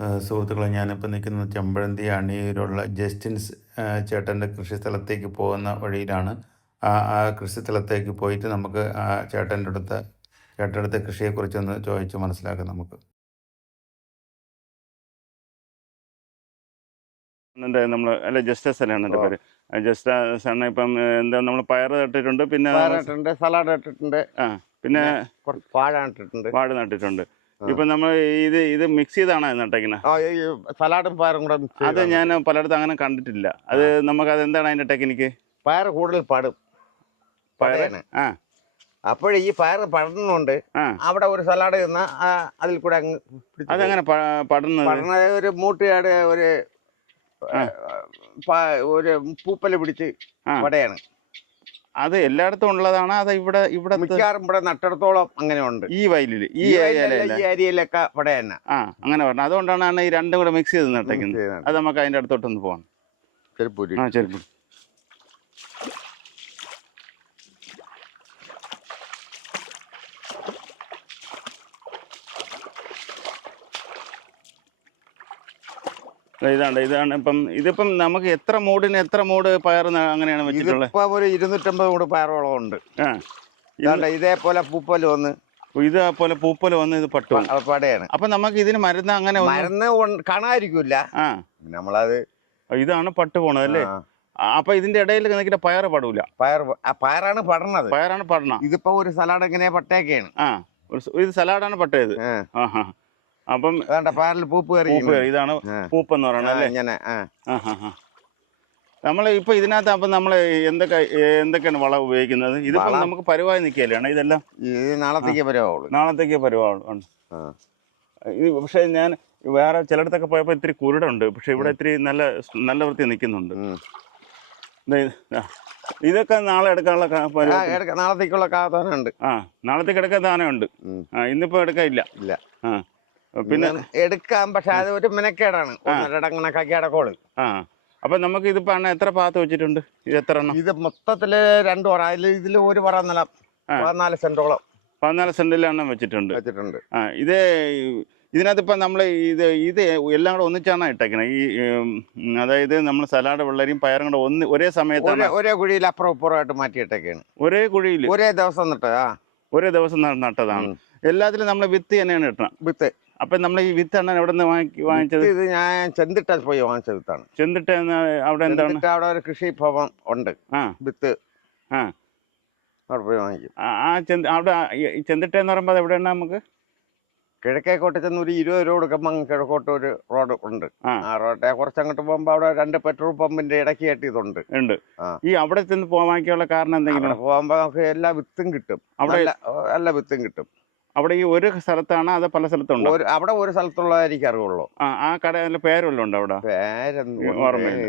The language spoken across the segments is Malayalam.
ആ, സുഹൃത്തുക്കളെ ഞാനിപ്പോൾ നിൽക്കുന്നത് ചെമ്പഴന്തി അണിയൂരുള്ള ജസ്റ്റിൻസ് ആ, ചേട്ടന്റെ കൃഷിസ്ഥലത്തേക്ക് പോകുന്ന വഴിയിലാണ്. ആ ആ കൃഷിസ്ഥലത്തേക്ക് പോയിട്ട് നമുക്ക് ആ ചേട്ടന്റെ അടുത്ത് ചേട്ടന്റെ അടുത്ത കൃഷിയെക്കുറിച്ചൊന്ന് ചോദിച്ച് മനസ്സിലാക്കാം നമുക്ക്. എന്റെ നമ്മൾ അല്ല ജസ്റ്റസ് അല്ലേ എന്റെ. പേര്. ജസ്റ്റസ് ആണ് ഇപ്പം എന്താ നമ്മൾ പയർ നട്ടിട്ടുണ്ട് പിന്നെ സലാഡ് നട്ടിട്ടുണ്ട് സലാഡ് ഇട്ടിട്ടുണ്ട് പിന്നെ കുറച്ച് വാഴ നട്ടിട്ടുണ്ട്. വാഴ നട്ടിട്ടുണ്ട്. ആ. ഇപ്പം നമ്മൾ ഇത് ഇത് മിക്സ് ചെയ്താണോ നട്ടേക്കുന്നത് സലാഡും പയറും കൂടെ അത് ഞാൻ പലയിടത്തും അങ്ങനെ കണ്ടിട്ടില്ല. അത് നമുക്ക് അത് എന്താണ് അതിന്റെ ടെക്നിക്ക് പയർ കൂടുതൽ പടും. പയറാണ് ആ. അപ്പോൾ ഈ പയർ പടർന്നുകൊണ്ട് അവിടെ ഒരു സലാഡ് ചെന്ന അതിൽ കൂടെ അങ്ങ് അതെങ്ങനെ പടർന്നത്? പടർന്നത് ഒരു മൂട്ടിയാട് ഒരു. ഒരു പൂപ്പൽ പിടിച്ച്. പടയാണ്. അത് എല്ലായിടത്തും ഉള്ളതാണ്. അത് ഇവിടെ ഇവിടെ മിക്കവാറും ഇവിടെ നട്ടിടത്തോളം അങ്ങനെ ഉണ്ട്. ഈ വയലിൽ ഈ ഏരിയയിലൊക്കെ ഇവിടെ തന്നെ. ആ അങ്ങനെ പറഞ്ഞു അതുകൊണ്ടാണ് ഈ രണ്ടും കൂടെ മിക്സ് ചെയ്ത് നട്ടേക്കുന്നത് അത് നമുക്ക് അതിന്റെ അടുത്തോട്ടൊന്ന് പോകണം ചെരുപ്പൂരി. ആ ശരി ഇതാണ്ട് ഇതാണ് ഇപ്പം ഇതിപ്പം നമുക്ക് എത്ര മൂടിന് എത്ര മൂട് പയർ അങ്ങനെയാണ് വെച്ചിട്ടുള്ളത്? ഇപ്പം ഒരു ഇരുന്നൂറ്റമ്പത് മൂട് പയറോളം ഉണ്ട്. ഇതാണ്ട് ഇതേപോലെ പൂപ്പൽ വന്ന് ഇതേപോലെ പൂപ്പൽ വന്ന് ഇത് പട്ടു പടയാണ്. അപ്പൊ നമുക്ക് ഇതിന് മരുന്ന് അങ്ങനെ മരുന്ന് കാണാതിരിക്കൂല ആ. നമ്മളത് ഇതാണ് പട്ടു പോണത് അല്ലേ? അപ്പൊ ഇതിന്റെ ഇടയിൽ നിൽക്കുന്ന പയർ പടൂല? പയർ പയറാണ് പടണത്. പയറാണ് പടണം. ഇതിപ്പോ ഒരു സലാഡ് ഇങ്ങനെ പട്ടയൊക്കെയാണ്. ആ ഒരു സലാഡാണ് പട്ടയത് ആ. അപ്പം പൂപ്പ് കയറി പൂപ്പ് ഇതാണ്. പൂപ്പ് എന്ന് പറയുന്നത് അല്ലേ? ഇങ്ങനെ നമ്മൾ ഇപ്പൊ ഇതിനകത്ത് അപ്പം നമ്മൾ എന്തൊക്കെ എന്തൊക്കെയാണ് വളം ഉപയോഗിക്കുന്നത്? ഇതിപ്പോ? നമുക്ക് പരുവായി നിൽക്കുകയല്ലാണ് ഇതെല്ലാം? ഇത് നാളത്തേക്ക് വരുവുള്ളൂ നാളത്തേക്ക് പരുവാണ് ആ. ഇത് പക്ഷേ ഞാൻ വേറെ ചിലയിടത്തൊക്കെ പോയപ്പോൾ ഇത്തിരി കുരുടുണ്ട്. പക്ഷെ ഇവിടെ ഇത്തിരി നല്ല നല്ല വൃത്തി നിൽക്കുന്നുണ്ട്. ആ. ഇതൊക്കെ നാളെ എടുക്കാനുള്ള നാളത്തേക്കുള്ള കാത്താനുണ്ട് ആ നാളത്തേക്ക് എടുക്കാൻ താനുണ്ട്. ആ ഇന്നിപ്പോൾ എടുക്കാനില്ല ഇല്ല. ആ. പിന്നെ എടുക്കാം പക്ഷെ അത് ഒരു മിനക്കേടാണ്. ഒന്നരടങ്ങണക്കാക്കി അടക്കോൾ ആ. അപ്പം നമുക്ക് ഇതിപ്പോ അണ്ണ എത്ര പാത്ത് വെച്ചിട്ടുണ്ട്? ഇത് എത്ര എണ്ണം? ഇത് മൊത്തത്തിൽ രണ്ടു പറ അതിൽ ഇതിൽ ഒരു പറ നിലം. പതിനാല് സെന്റോളം പതിനാല് സെന്റിലെണ്ണം വെച്ചിട്ടുണ്ട്. വെച്ചിട്ടുണ്ട്. ആ ഇത് ഇതിനകത്ത് ഇപ്പം നമ്മൾ ഇത് ഇത് എല്ലാം കൂടെ ഒന്നിച്ചാണ് ഇട്ടേക്കണേ? ഈ അതായത് നമ്മൾ സലാഡ് വെള്ളരിയും പയറും കൂടെ ഒന്ന് ഒരേ സമയത്താണ്? ഒരേ കുഴിയിൽ അപ്പുറം ഇപ്പുറമായിട്ട് മാറ്റിയിട്ടേക്കാണ് ഒരേ കുഴിയിൽ ഒരേ ദിവസം നട്ടത് ആ. ഒരേ ദിവസം നട്ടതാണ്. എല്ലാത്തിലും നമ്മൾ വിത്ത് തന്നെയാണ് ഇട്ടണം വിത്ത്. അപ്പം നമ്മൾ ഈ വിത്ത് അണ്ണൻ എവിടെ നിന്ന് വാങ്ങി വാങ്ങിച്ചത്? ഇത് ഞാൻ ചെന്തിട്ട പോയി വാങ്ങിച്ച വിത്താണ് ചെന്തിട്ട അവിടെ എന്താണ്? അവിടെ ഒരു കൃഷി ഭവം ഉണ്ട്. ആ. വിത്ത് ആ. അവിടെ പോയി വാങ്ങിക്കും. ആ- ചെന്ത അവിടെ ചെന്തിട്ട എന്ന് പറയുമ്പോൾ അത് എവിടെയാണ് നമുക്ക്? കിഴക്കേക്കോട്ട് ചെന്ന് ഒരു ഇരുപത് രൂപ കൊടുക്കുമ്പോൾ കിഴക്കോട്ട് ഒരു റോഡ് ഉണ്ട്. ആ. റോഡ് കുറച്ച് അങ്ങോട്ട് പോകുമ്പോൾ അവിടെ രണ്ട് പെട്രോൾ പമ്പിന്റെ ഇടയ്ക്ക് ആയിട്ട് ഇതുണ്ട്. ഉണ്ട്. ഈ അവിടെ ചെന്ന് വാങ്ങിക്കാനുള്ള കാരണം എന്തെങ്കിലും പോകുമ്പോൾ നമുക്ക് എല്ലാ വിത്തും കിട്ടും. അവിടെ എല്ലാ വിത്തും കിട്ടും. അവിടെ ഈ ഒരു സ്ഥലത്താണ് അത് പല സ്ഥലത്തുണ്ടോ? അവിടെ ഒരു സ്ഥലത്തുള്ളതായിരിക്കും അറിവുള്ളൂ. ആ കടയിൽ പേരുമല്ലോ ഉണ്ട് അവിടെ.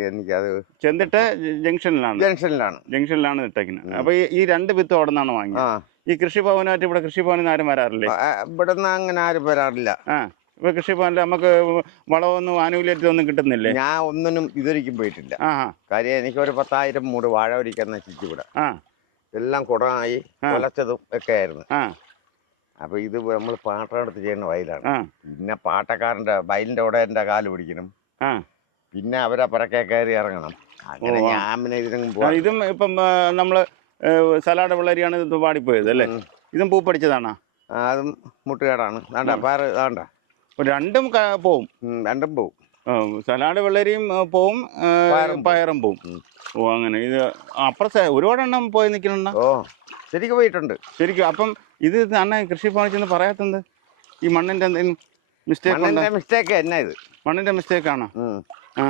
എനിക്കത് ചെന്നിട്ട് ജംഗ്ഷനിലാണ്. ജംഗ്ഷനിലാണ്. ജംഗ്ഷനിലാണ് ഇട്ടേക്കുന്നത്. അപ്പൊ ഈ- രണ്ട് വിത്ത് അവിടെ നിന്നാണ് വാങ്ങിയത്. ഈ കൃഷിഭവനായിട്ട് ഇവിടെ കൃഷിഭവനിൽ നിന്ന് ആരും വരാറില്ലേ? ഇവിടെ നിന്ന് അങ്ങനെ ആരും വരാറില്ല. ആ. ഇപ്പൊ കൃഷിഭവനിൽ നമുക്ക് വളമൊന്നും ആനുകൂല്യത്തിൽ ഒന്നും കിട്ടുന്നില്ലേ? ഞാൻ ഒന്നിനും ഇതൊരിക്കും പോയിട്ടില്ല. കാര്യം എനിക്ക് ഒരു പത്തായിരം മൂട് വാഴ ഒരിക്കുന്ന ചിച്ചിവിടെ എല്ലാം കുടമായി. കൊലച്ചതും ഒക്കെ ആയിരുന്നു. അപ്പൊ ഇത് നമ്മൾ പാട്ടെടുത്ത് ചെയ്യുന്ന വയലാണ്. പിന്നെ പാട്ടക്കാരന്റെ വയലിന്റെ ഉടയന്റെ കാൽ പിടിക്കണം. പിന്നെ അവരെ പരക്കെ കയറി ഇറങ്ങണം. അങ്ങനെ. ഞാൻ പിന്നെ ഇതിനും ആ, പോവാ ഇതും ഇപ്പം നമ്മൾ സലാഡ് വെള്ളരിയാണ് ഇത് പാടിപ്പോയത് അല്ലേ. ഇതും പൂപ്പടിച്ചതാണോ ആ, അതും മുട്ടുകേടാണ്. വേണ്ട പാറ് വേണ്ട. രണ്ടും പോവും? രണ്ടും പോവും. സലാഡ് വെള്ളരിയും പോവും പയറും പോവും. ഓ അങ്ങനെ. ഇത് അപ്പുറത്തെ ഒരുപാടെണ്ണം പോയി നിൽക്കണ ഓ ശരിക്കും പോയിട്ടുണ്ട്. ശരിക്കും അപ്പം ഇത് അണ്ണ കൃഷി ഭവനിച്ചെന്ന് പറയാത്തത് ഈ മണ്ണിന്റെ എന്തെങ്കിലും മിസ്റ്റേക്ക് മിസ്റ്റേക്ക് എന്നാ ഇത്. മണ്ണിന്റെ മിസ്റ്റേക്ക് ആണോ? ആ.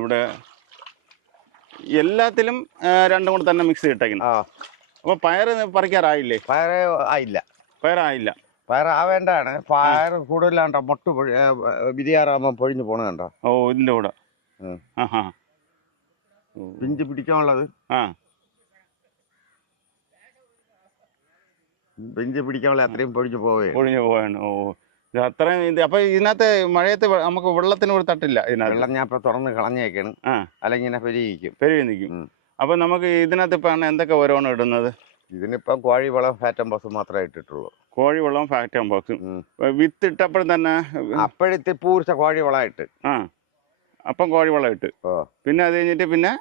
ഇവിടെ എല്ലാത്തിലും രണ്ടും കൂടെ തന്നെ മിക്സ് ഇട്ടേക്കണം അപ്പൊ പയർ പറിക്കാറായില്ലേ? പയറ് ആയില്ല. പയറായില്ല. പയർ ആവേണ്ടാണ് പയർ കൂടുതലാണ്ടോ? മൊട്ട് വിരിയാറാകുമ്പോൾ പൊഴിഞ്ഞു പോണ ഓ ഇതിന്റെ കൂടെ. പിഞ്ച് പിടിക്കാനുള്ളത്? ആ. പിഞ്ച് പിടിക്കാനുള്ള അത്രയും പൊഴിഞ്ഞു പോവേ പൊഴിഞ്ഞു പോവാണ് ഓ ഇത് അത്രയും ഇത് അപ്പൊ ഇതിനകത്ത് മഴയത്ത് വെ- നമുക്ക് വെള്ളത്തിന് ഒരു തട്ടില്ല ഇതിനകത്ത്. വെള്ളം ഞാൻ ഇപ്പൊ തുറന്ന് കളഞ്ഞേക്കാണ്. ആ. അല്ലെങ്കിൽ ഇങ്ങനെ പെരുകിക്കും പെരുവി നിൽക്കും. ഉം. അപ്പൊ നമുക്ക് ഇതിനകത്ത് ഇപ്പൊ ആണ് എന്തൊക്കെ ഓരോന്നും ഇടുന്നത്? ഇതിനിപ്പം കോഴിവളം ഫാറ്റം ബസ് മാത്രമേ ഇട്ടിട്ടുള്ളൂ. കോഴിവെള്ളം ഫാക്ടം ബോക്സും ഉം. വിത്ത് ഇട്ടപ്പോഴും തന്നെ അപ്പോഴത്തെ പൂർച്ച കോഴി ഇട്ട്. ആ. അപ്പം കോഴിവെള്ളം ഇട്ട്. ഓ. പിന്നെ അത് കഴിഞ്ഞിട്ട് പിന്നെ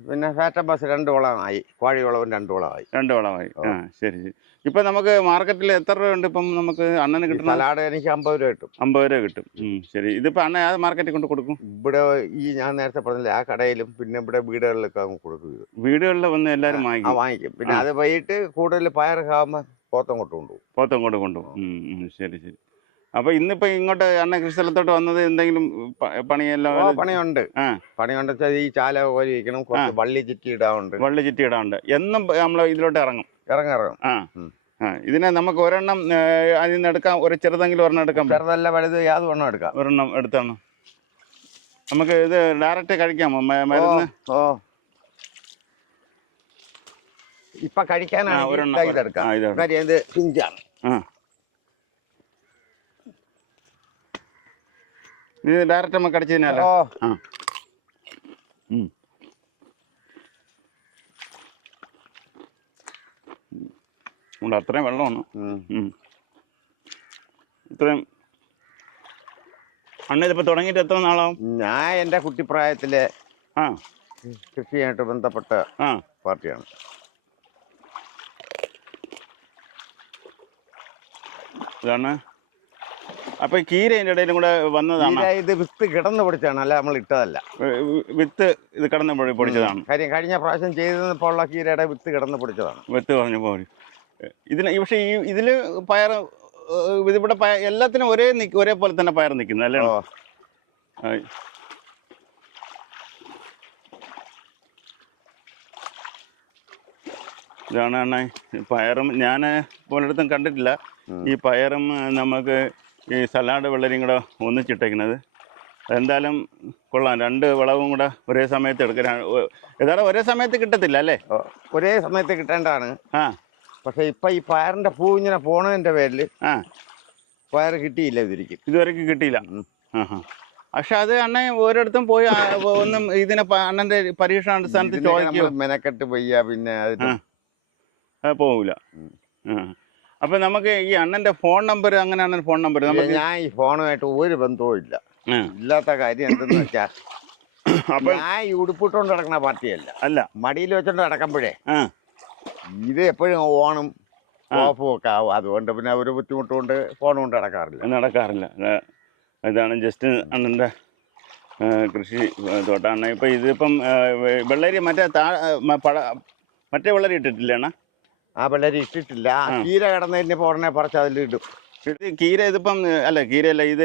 പിന്നെ ഫാറ്റം ബസ് രണ്ട് വളമായി. കോഴി വളവും രണ്ട് വളമായി. രണ്ട് വളമായി. ആ ശരി ശരി. ഇപ്പൊ നമുക്ക് മാർക്കറ്റിൽ എത്ര രൂപ ഉണ്ട് ഇപ്പം നമുക്ക് അണ്ണന് കിട്ടുന്ന സലാഡ് എനിക്ക് അമ്പത് രൂപ കിട്ടും. അമ്പത് രൂപ കിട്ടും. ശരി. ഇതിപ്പോ അണ്ണ ഏത് മാർക്കറ്റിൽ കൊണ്ട് കൊടുക്കും? ഇവിടെ ഈ ഞാൻ നേരത്തെ പറഞ്ഞില്ല ആ കടയിലും പിന്നെ ഇവിടെ വീടുകളിലൊക്കെ അങ്ങ് കൊടുക്കും ഇത്. വീടുകളിൽ വന്ന് എല്ലാവരും ആ വാങ്ങിക്കും? വാങ്ങിക്കും. പിന്നെ ആ. അത് വൈകിട്ട് കൂടുതൽ പയറൊക്കെ ആകുമ്പോൾ പോത്തം കൊണ്ട് കൊണ്ടുപോകും. പോത്തം കൊണ്ട് കൊണ്ടുപോകും. ശരി ശരി. അപ്പൊ ഇന്നിപ്പോ ഇങ്ങോട്ട് അണ്ണ കൃഷി സ്ഥലത്തോട്ട് വന്നത് എന്തെങ്കിലും പണിയെല്ലാം പണിയുണ്ട്. പണിയുണ്ട് ഈ ചാല ഇരിക്കണം. കുറച്ച് വള്ളി ചിറ്റി ഇടാറുണ്ട് വള്ളി ചിറ്റി ഇടാണ്ട് എന്നും നമ്മൾ ഇതിലോട്ട് ഇറങ്ങും. ഇറങ്ങും ആ. ആ. ഇതിനെ നമുക്ക് ഒരെണ്ണം അതിൽ നിന്ന് എടുക്കാം. ഒരു ചെറുതെങ്കിലും ഒരെണ്ണം എടുക്കാം. ചെറുതല്ല വലുത് യാതൊരു എണ്ണം എടുക്കാം. ഒരെണ്ണം എടുത്താണ്. നമുക്ക് ഇത് ഡയറക്റ്റ് കഴിക്കാമോ? ഓ മരുന്ന്? ഓ ഇപ്പൊ കഴിക്കാനാണ് ഇതെടുക്കാം. ഇത് പിഞ്ചാണ് ആ. ഇത് ഡയറക്റ്റ് നമുക്ക് അടിച്ചു തന്നെയല്ലോ ആ. ഉണ്ട്? അത്രയും വെള്ളമാണ്. ഇത്രയും. അണ്ണ ഇതിപ്പോ തുടങ്ങിയിട്ട് എത്ര നാളാവും? ഞാൻ എന്റെ കുട്ടിപ്രായത്തിലെ ആ. കൃഷിയായിട്ട് ബന്ധപ്പെട്ട ആ. പാർട്ടിയാണ്. ഇതാണ്? അപ്പോൾ ഈ കീര അതിന്റെ ഇടയിലും കൂടെ വന്നതാണ്. ഇത് വിത്ത് കിടന്ന് പൊടിച്ചാണ് അല്ല നമ്മൾ ഇട്ടതല്ല. വിത്ത് ഇത് കിടന്ന് പൊടി പൊടിച്ചതാണ്. കാര്യം കഴിഞ്ഞ പ്രാവശ്യം ചെയ്തപ്പോൾ ഉള്ള കീരയുടെ വിത്ത് കിടന്ന് പൊടിച്ചതാണ്. വിത്ത് പറഞ്ഞു പോലും ഇതിന് പക്ഷെ ഈ ഇതിൽ പയർ ഇതിവിടെ പയർ എല്ലാത്തിനും ഒരേ ഒരേ ഒരേപോലെ തന്നെ പയർ നിൽക്കുന്നത് അല്ലേ. ഇതാണ് അണ്ണ പയറും ഞാൻ പലയിടത്തും കണ്ടിട്ടില്ല. ഈ പയറും നമുക്ക് ഈ സലാഡ് വെള്ളരിയും കൂടെ ഒന്നിച്ചിട്ടേക്കുന്നത്. എന്തായാലും കൊള്ളാം. രണ്ട് വിളവും കൂടെ ഒരേ സമയത്ത് എടുക്കാൻ ഏതായാലും ഒരേ സമയത്ത് കിട്ടത്തില്ല അല്ലേ? ഒരേ സമയത്ത് കിട്ടേണ്ടതാണ്. ആ. പക്ഷെ ഇപ്പൊ ഈ പയറിന്റെ പൂ ഇങ്ങനെ പോണതിന്റെ പേരിൽ ആ. പയർ കിട്ടിയില്ല ഇതിരിക്കും ഇതുവരെ കിട്ടിയില്ല. പക്ഷെ അത് അണ്ണൻ ഓരോരുത്തും പോയി ആ, ഒന്നും ഇതിനെ പ- അണ്ണന്റെ പരീക്ഷണാടിസ്ഥാനത്തിൽ ഇതിനൊക്കെ ചോദിക്കോ. നമ്മൾ മെനക്കെട്ട് പെയ്യ പിന്നെ അതിന് ആ. അപ്പൊ നമുക്ക് ഈ അണ്ണന്റെ ഫോൺ നമ്പർ അങ്ങനെയാണ് ഫോൺ നമ്പർ നമുക്ക് ഞാൻ ഈ ഫോണുമായിട്ട് ഒരു ബന്ധവും ഇല്ല. ഇല്ലാത്ത കാര്യം എന്തെന്ന് വെച്ചാൽ അപ്പൊ ഞാൻ ഈ ഉടുപ്പിട്ടുകൊണ്ട് നടക്കുന്ന പാർട്ടിയല്ല. അല്ല. മടിയിൽ വെച്ചോണ്ട് നടക്കുമ്പോഴേ ഇത് എപ്പോഴും ഓണം. ഓഫും ഒക്കെ ആവും. അതുകൊണ്ട് പിന്നെ ഒരു ബുദ്ധിമുട്ടുകൊണ്ട് ഫോൺ കൊണ്ട് നടക്കാറില്ല. നടക്കാറില്ല. ഇതാണ് ജസ്റ്റ് അണ്ണന്റെ കൃഷി തോട്ടാണ് ഇപ്പൊ ഇതിപ്പം വെള്ളരി മറ്റേ താ മറ്റേ വെള്ളരി ഇട്ടിട്ടില്ല അണ്ണ? ആ പിള്ളേർ ഇട്ടിട്ടില്ല. ആ ആ. കീര കിടന്നതിന് പുറമെ പറിച്ച് അതിലിടും. ഇത് കീര ഇതിപ്പം അല്ല കീരയല്ല ഇത്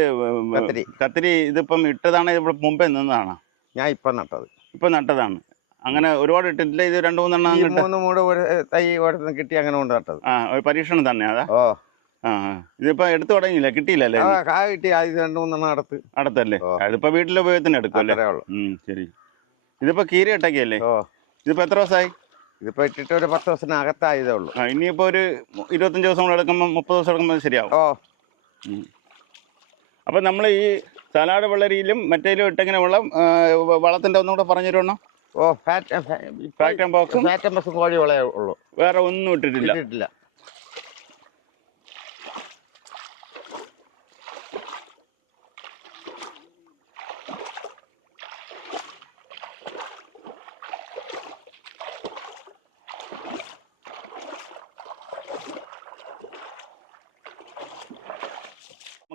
കത്തിരി. കത്തിരി ഇതിപ്പം ഇട്ടതാണ് ഇവിടെ മുമ്പേ നിന്നതാണ്. ഞാൻ ഇപ്പം നട്ടത്. ഇപ്പൊ നട്ടതാണ്. അങ്ങനെ ഒരുപാട് ഇട്ടിട്ടില്ല ഇത് രണ്ടു മൂന്നെണ്ണം ഈ മൂന്ന് മൂട് ഒരു തൈ ഓരോരുത്തർ കിട്ടി അങ്ങനെ കൊണ്ട് നട്ടത്. ആ ഒരു പരീക്ഷണം തന്നെ അതാ? ഓ. ആ ആ. ഇതിപ്പോ എടുത്തു തുടങ്ങിയില്ല? കിട്ടിയില്ലല്ലേ ആ കാ കിട്ടി അത് രണ്ട് മൂന്നെണ്ണം അടുത്ത്. അടുത്തല്ലേ? ഓ. അതിപ്പോ വീട്ടിലെ ഉപയോഗത്തിന് എടുക്കും അല്ലേ അത്രേ ഉള്ളു. ഉം ശരി. ഇതിപ്പോ കീര ഇട്ടൊക്കെയല്ലേ? ഓ. ഇതിപ്പോ എത്ര ദിവസമായി? ഇതിപ്പോ ഇട്ടിട്ട് ഒരു പത്ത് ദിവസത്തിനകത്തായതേ ഉള്ളൂ. ആ ഇനിയിപ്പോ ഒരു ഇരുപത്തഞ്ച് ദിവസം കൂടെ എടുക്കുമ്പോൾ മുപ്പത് ദിവസം എടുക്കുമ്പോൾ ശരിയാവും. ഓ. അപ്പൊ നമ്മൾ ഈ സലാഡ് വെള്ളരിയിലും മറ്റേലും ഇട്ടെങ്ങനെ വെള്ളം ആ, വ- വളത്തിന്റെ ഒന്നും കൂടെ പറഞ്ഞു തരണം ഓ ഫാറ്റ് ഫാക്ടം ബോക്സും? ഫാറ്റം ബോക്സ് കോഴി വളയേ ഉള്ളൂ. വേറെ ഒന്നും ഇട്ടിട്ടില്ല. ഇട്ടിട്ടില്ല.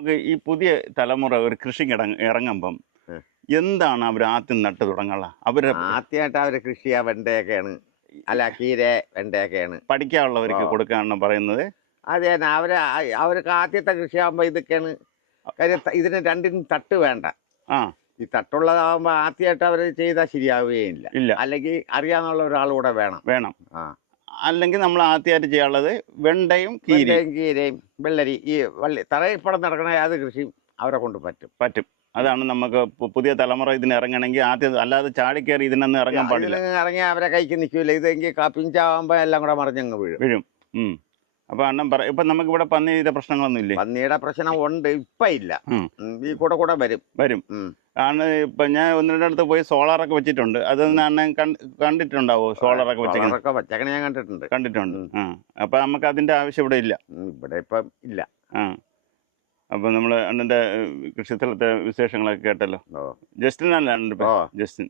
നമുക്ക് ഈ പുതിയ തലമുറ ഒരു കൃഷി ഇറങ്ങുമ്പം എന്താണ് അവർ ആദ്യം നട്ട് തുടങ്ങുക അവർ ആദ്യമായിട്ട് അവർ കൃഷി ചെയ്യാ വെണ്ടയൊക്കെയാണ്. അല്ല കീര വെണ്ടയൊക്കെയാണ്. പഠിക്കാനുള്ളവർക്ക് കൊടുക്കാണെന്ന് കൊടുക്കാനാണ് പറയുന്നത്? അതെ തന്നെ. അവർ ആ- അവർക്ക് ആദ്യത്തെ കൃഷിയാകുമ്പോൾ ഇതൊക്കെയാണ്. കാര്യം ഇതിന് രണ്ടിനും തട്ട് വേണ്ട. ആ. ഈ തട്ടുള്ളതാകുമ്പോ ആദ്യമായിട്ട് അവർ ചെയ്താൽ ശരിയാവുകയില്ല. ഇല്ല. അല്ലെങ്കിൽ അറിയാന്നുള്ള ഒരാൾ കൂടെ വേണം. വേണം. ആ. അല്ലെങ്കിൽ നമ്മൾ ആദ്യമായിട്ട് ചെയ്യാനുള്ളത് വെണ്ടയും കീരയും. കീരയും വെള്ളരി ഈ വള്ളി തറയിൽ പടം നടക്കണ ഏത് കൃഷിയും അവരെ കൊണ്ട് പറ്റും. പറ്റും. അതാണ് നമുക്ക് പുതിയ തലമുറ ഇതിന് ഇറങ്ങണമെങ്കിൽ ആദ്യം അല്ലാതെ ചാടിക്കയറി ഇതിനൊന്നും ഇറങ്ങാൻ പാടില്ല. ഇറങ്ങി അവരെ കൈക്ക് നിൽക്കില്ല ഇതെങ്കിൽ പിഞ്ചാവുമ്പോ എല്ലാം കൂടെ മറിഞ്ഞങ്ങ് വീഴും. വീഴും. അപ്പൊ അണ്ണൻ പറ ഇപ്പൊ നമുക്ക് ഇവിടെ പന്നിയുടെ പ്രശ്നങ്ങളൊന്നും ഇല്ലേ പന്നിയുടെ പ്രശ്നം ഉണ്ട്. ഇപ്പൊ ഇല്ല. ഈ കൂടെ കൂടെ വരും. വരും. ആണ് ഇപ്പൊ ഞാൻ ഒന്ന് രണ്ടിടത്ത് പോയി സോളാറൊക്കെ വെച്ചിട്ടുണ്ട്. അത് അണ്ണൻ കണ്ട്- കണ്ടിട്ടുണ്ടാവോ സോളാറൊക്കെ വെച്ചൊക്കെ വെച്ചൊക്കെ വെച്ചേക്കണ ഞാൻ കണ്ടിട്ടുണ്ട്. കണ്ടിട്ടുണ്ട്. അപ്പൊ നമുക്ക് അതിന്റെ ആവശ്യം ഇവിടെ ഇല്ല. ഇവിടെ ഇപ്പൊ ഇല്ല. ആ. അപ്പൊ നമ്മൾ അണ്ണന്റെ കൃഷിസ്ഥലത്തെ വിശേഷങ്ങളൊക്കെ കേട്ടല്ലോ. ജസ്റ്റിൻ അല്ല ജസ്റ്റിൻ.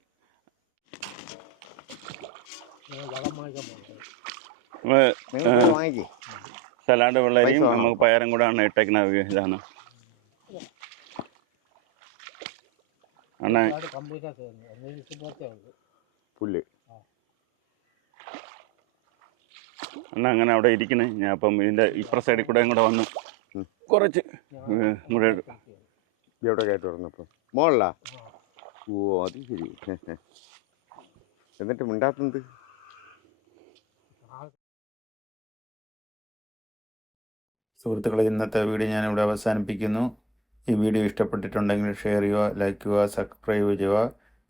വാങ്ങിക്കേ. സലാഡ് വെള്ളരിയും? നമുക്ക് പയറും കൂടെ ആണ് ഇട്ടേക്കുന്ന ഇതാണ്. അണ്ണ പുല്ല്. അണ്ണ അങ്ങനെ അവിടെ ഇരിക്കണേ. ഞാൻ അപ്പം ഇതിന്റെ ഇപ്പുറ സൈഡിൽ കൂടെ കൂടെ വന്നു. കുറച്ച് കൂടെ എവിടെ കയറ്റി വന്നപ്പോ മോളിലാ? ഓ അത് ശരി. എന്നിട്ട് മിണ്ടാത്തത് സുഹൃത്തുക്കളെ ഇന്നത്തെ വീഡിയോ ഞാനിവിടെ അവസാനിപ്പിക്കുന്നു. ഈ വീഡിയോ ഇഷ്ടപ്പെട്ടിട്ടുണ്ടെങ്കിൽ ഷെയർ ചെയ്യുക ലൈക്ക് ചെയ്യുക സബ്സ്ക്രൈബ് ചെയ്യുക.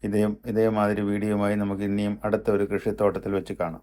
ഇതേ ഇതേമാതിരി വീഡിയോയുമായി നമുക്ക് ഇനിയും അടുത്ത ഒരു കൃഷിത്തോട്ടത്തിൽ വെച്ച് കാണാം.